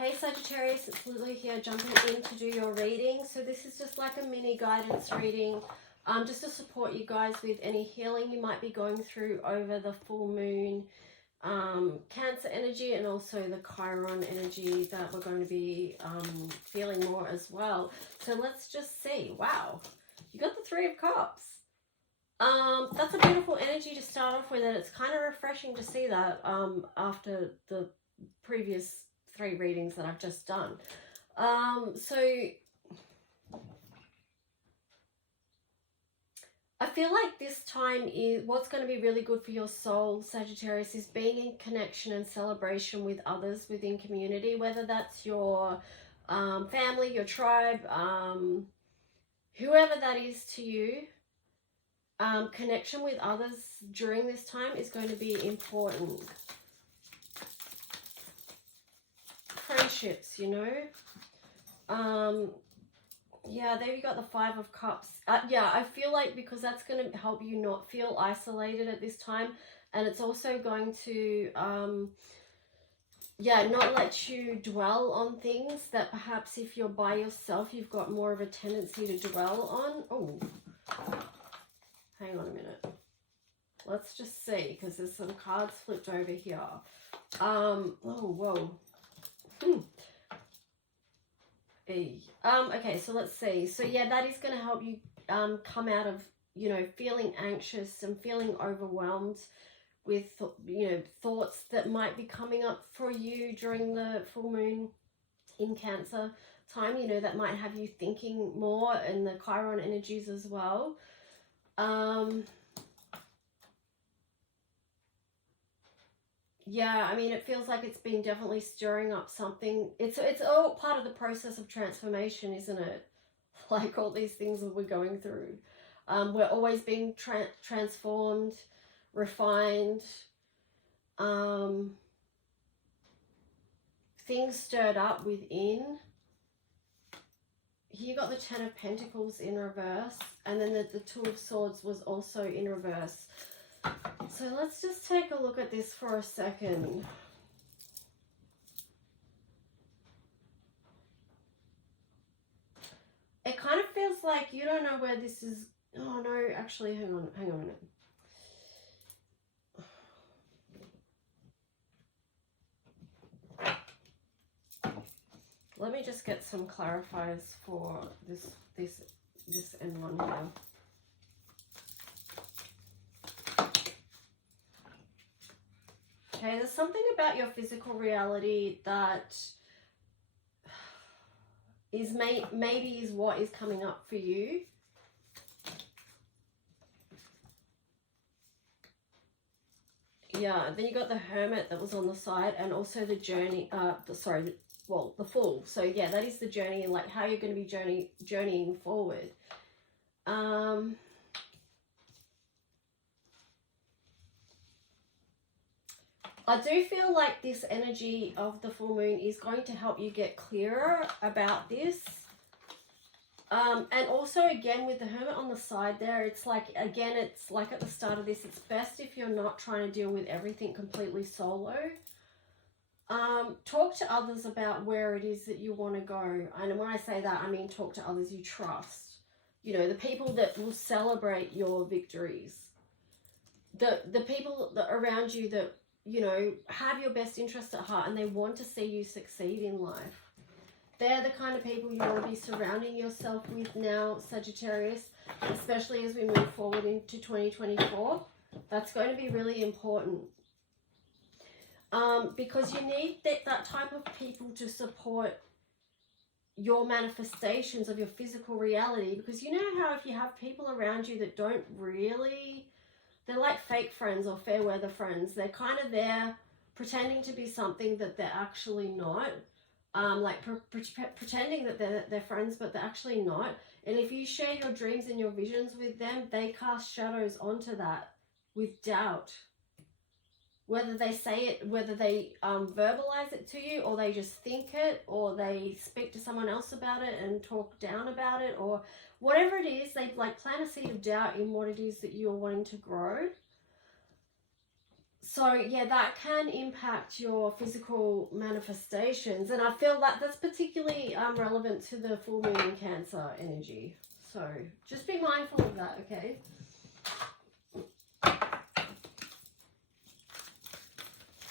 Hey Sagittarius, it's Lulu here, jumping in to do your reading. So this is just like a mini guidance reading, just to support you guys with any healing you might be going through over the full moon, Cancer energy, and also the Chiron energy that we're going to be feeling more as well. So let's just see. Wow, you got the Three of Cups. That's a beautiful energy to start off with, and it's kind of refreshing to see that after the previous 3 readings that I've just done. So I feel like this time is what's going to be really good for your soul, Sagittarius, is being in connection and celebration with others within community, whether that's your family, your tribe, whoever that is to you. Connection with others during this time is going to be important. Friendships, you know. Yeah, there you got the Five of Cups. Yeah, I feel like because that's going to help you not feel isolated at this time, and it's also going to yeah, not let you dwell on things that perhaps if you're by yourself you've got more of a tendency to dwell on. Oh, hang on a minute. Let's just see, because there's some cards flipped over here. Oh, whoa. Okay, so let's see. So yeah, that is going to help you come out of, you know, feeling anxious and feeling overwhelmed with, you know, thoughts that might be coming up for you during the full moon in Cancer time, you know, that might have you thinking more, and the Chiron energies as well. Yeah, I mean, it feels like it's been definitely stirring up something. It's all part of the process of transformation, isn't it? Like all these things that we're going through. We're always being transformed, refined, things stirred up within. Here you got the Ten of Pentacles in reverse, and then the Two of Swords was also in reverse. So let's just take a look at this for a second. It kind of feels like you don't know where this is. Oh no, actually, hang on a minute. Let me just get some clarifiers for this and one here. Okay, there's something about your physical reality that is maybe is what is coming up for you. Yeah, then you got the Hermit that was on the side, and also the Journey, the Fool. So yeah, that is the journey, and like how you're going to be journeying forward. I do feel like this energy of the full moon is going to help you get clearer about this. And also, again, with the Hermit on the side there, it's like, again, it's like at the start of this, it's best if you're not trying to deal with everything completely solo. Talk to others about where it is that you want to go. And when I say that, I mean talk to others you trust. You know, the people that will celebrate your victories. The people that around you that, you know, have your best interest at heart and they want to see you succeed in life. They're the kind of people you want to be surrounding yourself with now, Sagittarius, especially as we move forward into 2024. That's going to be really important. Because you need that type of people to support your manifestations of your physical reality. Because you know how if you have people around you that don't really... They're like fake friends or fair weather friends. They're kind of there pretending to be something that they're actually not. Like pretending that they're friends, but they're actually not. And if you share your dreams and your visions with them, they cast shadows onto that with doubt. Whether they say it, whether they verbalize it to you, or they just think it, or they speak to someone else about it and talk down about it, or whatever it is, they like plant a seed of doubt in what it is that you're wanting to grow. So yeah, that can impact your physical manifestations, and I feel that that's particularly relevant to the full moon in Cancer energy. So just be mindful of that, okay?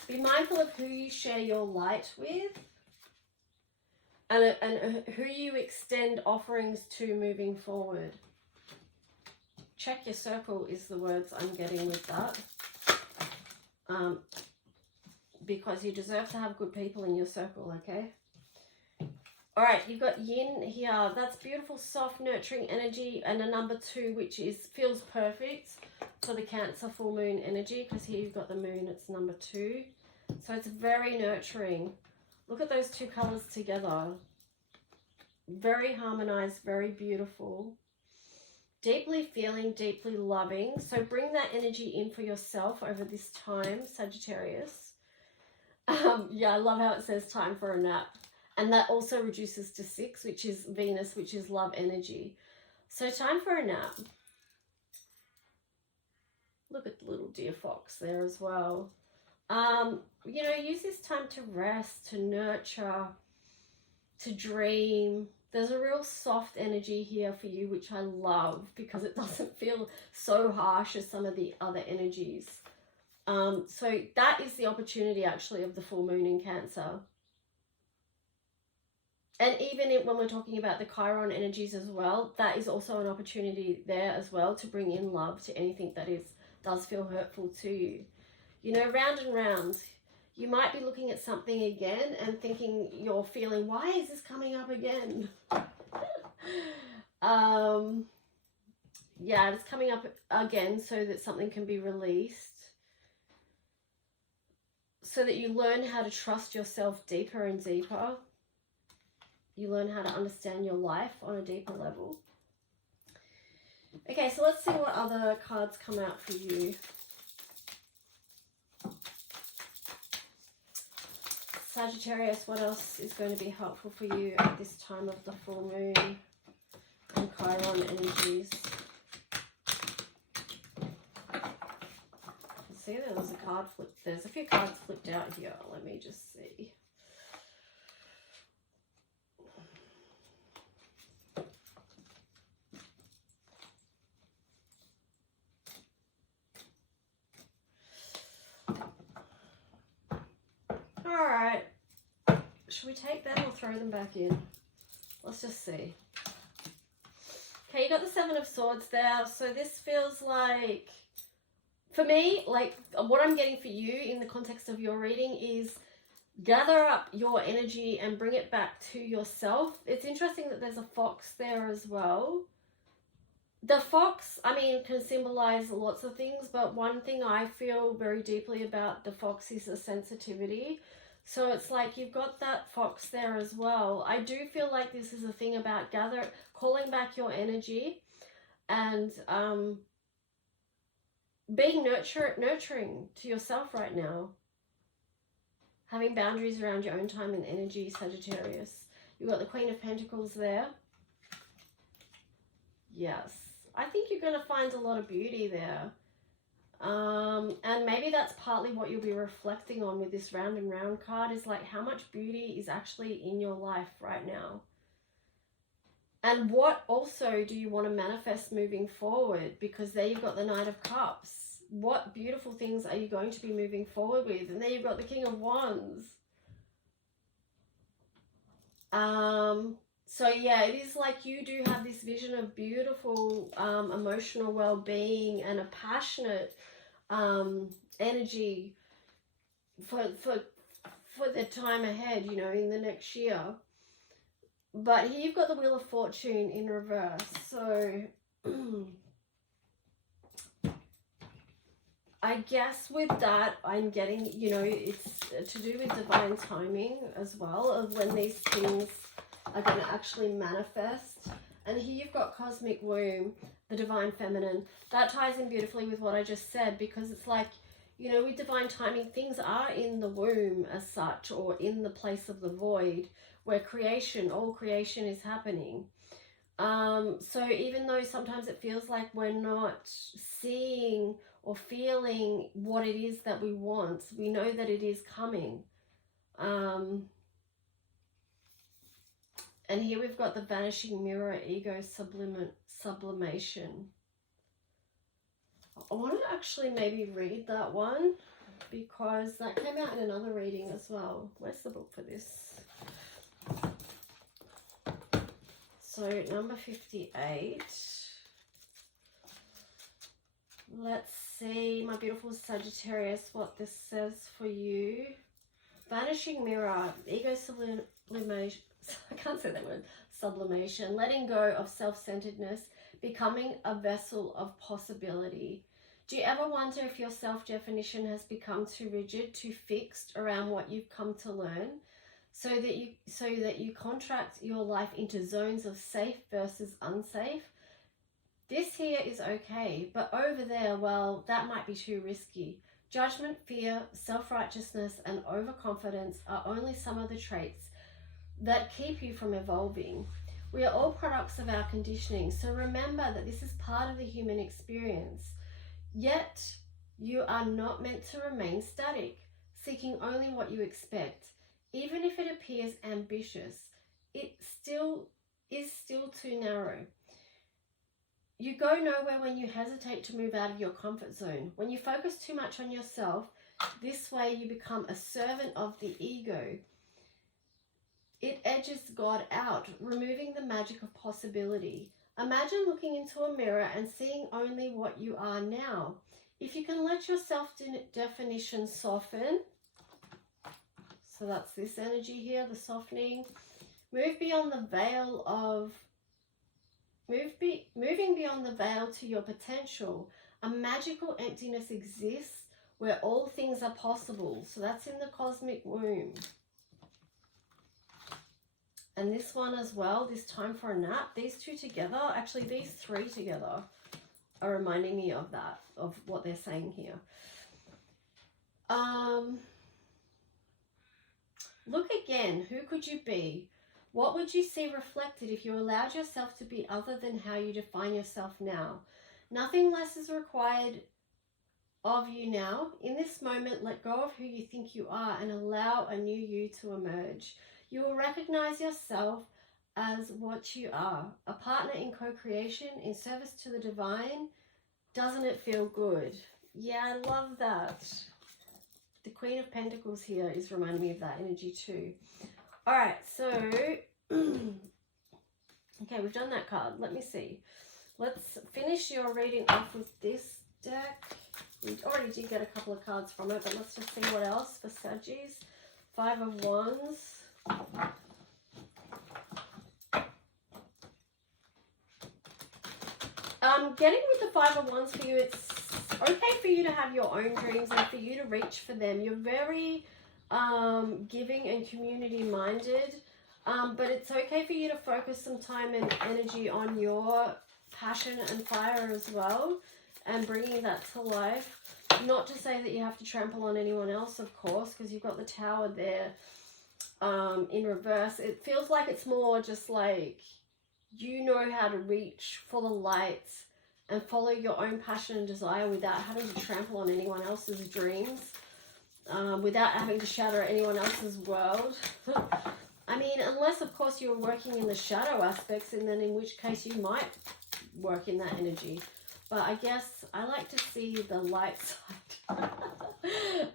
Be mindful of who you share your light with, and who you extend offerings to moving forward. Check your circle is the words I'm getting with that. Because you deserve to have good people in your circle, okay? All right, you've got yin here. That's beautiful, soft, nurturing energy, and a number 2, which feels perfect for the Cancer full moon energy, because here you've got the moon, it's number 2. So it's very nurturing. Look at those two colors together. Very harmonized, very beautiful. Deeply feeling, deeply loving. So bring that energy in for yourself over this time, Sagittarius. Yeah, I love how it says time for a nap. And that also reduces to 6, which is Venus, which is love energy. So time for a nap. Look at the little deer fox there as well. You know, use this time to rest, to nurture, to dream. There's a real soft energy here for you, which I love because it doesn't feel so harsh as some of the other energies. So that is the opportunity actually of the full moon in Cancer. And even when we're talking about the Chiron energies as well, that is also an opportunity there as well to bring in love to anything that does feel hurtful to you. You know, round and round. You might be looking at something again and thinking, you're feeling, why is this coming up again? Yeah, it's coming up again so that something can be released. So that you learn how to trust yourself deeper and deeper. You learn how to understand your life on a deeper level. Okay, so let's see what other cards come out for you. Sagittarius, what else is going to be helpful for you at this time of the full moon and Chiron energies? See, there was a card flipped. There's a few cards flipped out here. Let me just see. Alright. Should we take them or throw them back in? Let's just see. Okay, you got the 7 of Swords there. So this feels like, for me, like what I'm getting for you in the context of your reading is gather up your energy and bring it back to yourself. It's interesting that there's a fox there as well. The fox, I mean, can symbolize lots of things, but one thing I feel very deeply about the fox is the sensitivity. So it's like you've got that fox there as well. I do feel like this is a thing about calling back your energy and being nurturing to yourself right now. Having boundaries around your own time and energy, Sagittarius. You've got the Queen of Pentacles there. Yes. I think you're going to find a lot of beauty there. And maybe that's partly what you'll be reflecting on with this round and round card is like how much beauty is actually in your life right now. And what also do you want to manifest moving forward? Because there you've got the Knight of Cups. What beautiful things are you going to be moving forward with? And there you've got the King of Wands. So yeah, it is like you do have this vision of beautiful emotional well-being and a passionate energy for the time ahead, you know, in the next year. But here you've got the Wheel of Fortune in reverse. So I guess with that, I'm getting, you know, it's to do with divine timing as well of when these things are going to actually manifest. And here you've got Cosmic Womb, the Divine Feminine. That ties in beautifully with what I just said, because it's like, you know, with divine timing, things are in the womb as such, or in the place of the void, where all creation is happening. So even though sometimes it feels like we're not seeing or feeling what it is that we want, we know that it is coming. And here we've got the vanishing mirror, ego sublimation. I want to actually maybe read that one because that came out in another reading as well. Where's the book for this? So number 58. Let's see, my beautiful Sagittarius, what this says for you. Vanishing mirror, ego sublimation. I can't say that word. Sublimation, letting go of self-centeredness, becoming a vessel of possibility. Do you ever wonder if your self-definition has become too rigid, too fixed around what you've come to learn, so that you contract your life into zones of safe versus unsafe? This here is okay, but over there, well, that might be too risky. Judgment, fear, self-righteousness, and overconfidence are only some of the traits that keep you from evolving. We are all products of our conditioning, so remember that this is part of the human experience. Yet, you are not meant to remain static, seeking only what you expect. Even if it appears ambitious, it is still too narrow. You go nowhere when you hesitate to move out of your comfort zone. When you focus too much on yourself, this way you become a servant of the ego. It edges God out, removing the magic of possibility. Imagine looking into a mirror and seeing only what you are now. If you can let your self-definition soften, so that's this energy here, the softening, moving beyond the veil to your potential. A magical emptiness exists where all things are possible. So that's in the cosmic womb. And this one as well, this time for a nap. These two together, actually these three together are reminding me of that, of what they're saying here. Look again, who could you be? What would you see reflected if you allowed yourself to be other than how you define yourself now? Nothing less is required of you now. In this moment, let go of who you think you are and allow a new you to emerge. You will recognize yourself as what you are, a partner in co-creation, in service to the divine. Doesn't it feel good? Yeah, I love that. The Queen of Pentacles here is reminding me of that energy too. All right, so, okay, we've done that card. Let me see. Let's finish your reading off with this deck. We already did get a couple of cards from it, but let's just see what else for Saggies. 5 of Wands. Getting with the 5 of Wands for you, it's okay for you to have your own dreams and for you to reach for them. You're very giving and community minded, but it's okay for you to focus some time and energy on your passion and fire as well and bringing that to life. Not to say that you have to trample on anyone else, of course, because you've got the Tower there in reverse. It feels like it's more just like you know how to reach for the light and follow your own passion and desire without having to trample on anyone else's dreams, without having to shatter anyone else's world. I mean, unless, of course, you're working in the shadow aspects, and then in which case you might work in that energy. But I guess I like to see the light side.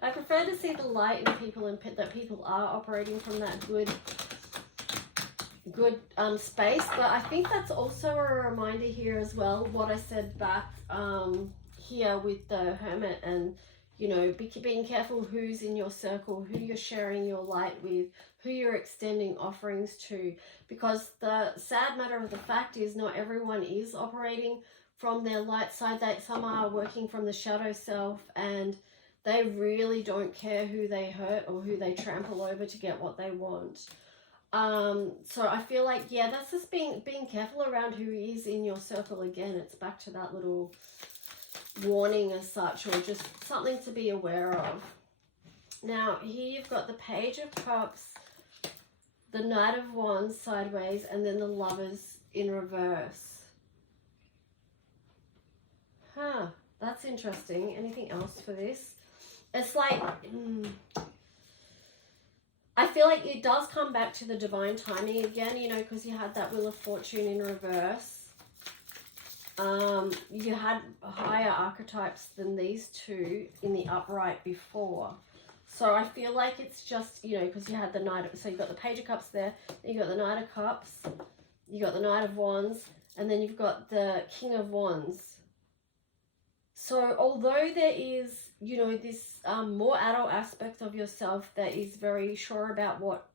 I prefer to see the light in people and that people are operating from that good space. But I think that's also a reminder here as well, what I said back here with the Hermit, and you know, being careful who's in your circle, who you're sharing your light with, who you're extending offerings to, because the sad matter of the fact is not everyone is operating from their light side. That some are working from the shadow self, and they really don't care who they hurt or who they trample over to get what they want. So I feel like, yeah, that's just being careful around who is in your circle. Again, it's back to that little warning as such, or just something to be aware of. Now here you've got the Page of Cups, the Knight of Wands sideways, and then the Lovers in reverse. That's interesting. Anything else for this? It's like, I feel like it does come back to the divine timing again, you know, because you had that Wheel of Fortune in reverse. You had higher archetypes than these two in the upright before. So I feel like it's just, you know, because you had the Knight of, so you got the Page of Cups there, then you got the Knight of Cups, you got the Knight of Wands, and then you've got the King of Wands. So although there is, you know, this more adult aspect of yourself that is very sure about what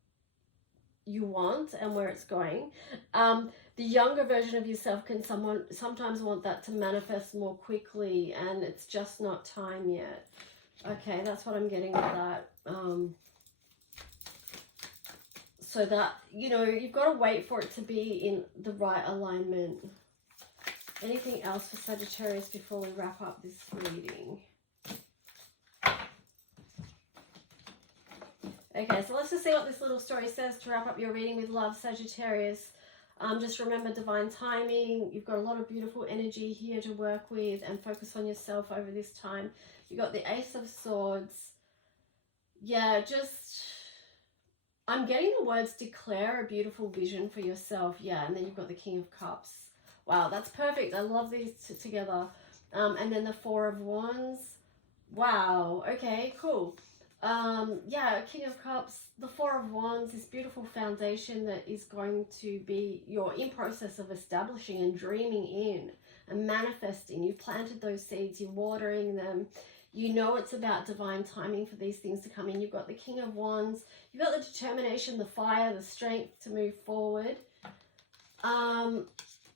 you want and where it's going, the younger version of yourself can sometimes want that to manifest more quickly, and it's just not time yet. Okay, that's what I'm getting with that. So that, you know, you've got to wait for it to be in the right alignment. Anything else for Sagittarius before we wrap up this reading? Okay, so let's just see what this little story says to wrap up your reading with love, Sagittarius. Just remember divine timing. You've got a lot of beautiful energy here to work with, and focus on yourself over this time. You got the Ace of Swords. Yeah, just, I'm getting the words declare a beautiful vision for yourself. Yeah, and then you've got the King of Cups. Wow, that's perfect. I love these together. And then the Four of Wands. Wow, okay, cool. Yeah, King of Cups, the Four of Wands, this beautiful foundation that is going to be, you're in process of establishing and dreaming in and manifesting. You've planted those seeds, you're watering them. You know it's about divine timing for these things to come in. You've got the King of Wands, you've got the determination, the fire, the strength to move forward.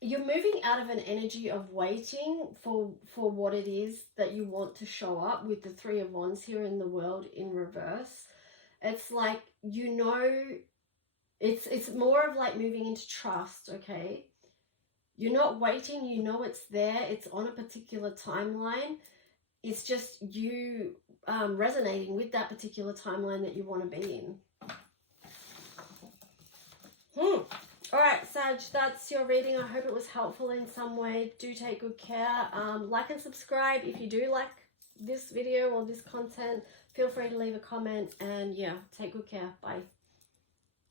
You're moving out of an energy of waiting for what it is that you want to show up with the Three of Wands here in the World in reverse. It's like, you know, it's more of like moving into trust, okay? You're not waiting, you know it's there, it's on a particular timeline. It's just you resonating with that particular timeline that you want to be in. All right, Sag, that's your reading. I hope it was helpful in some way. Do take good care. Like and subscribe if you do like this video or this content. Feel free to leave a comment, and yeah, take good care. Bye.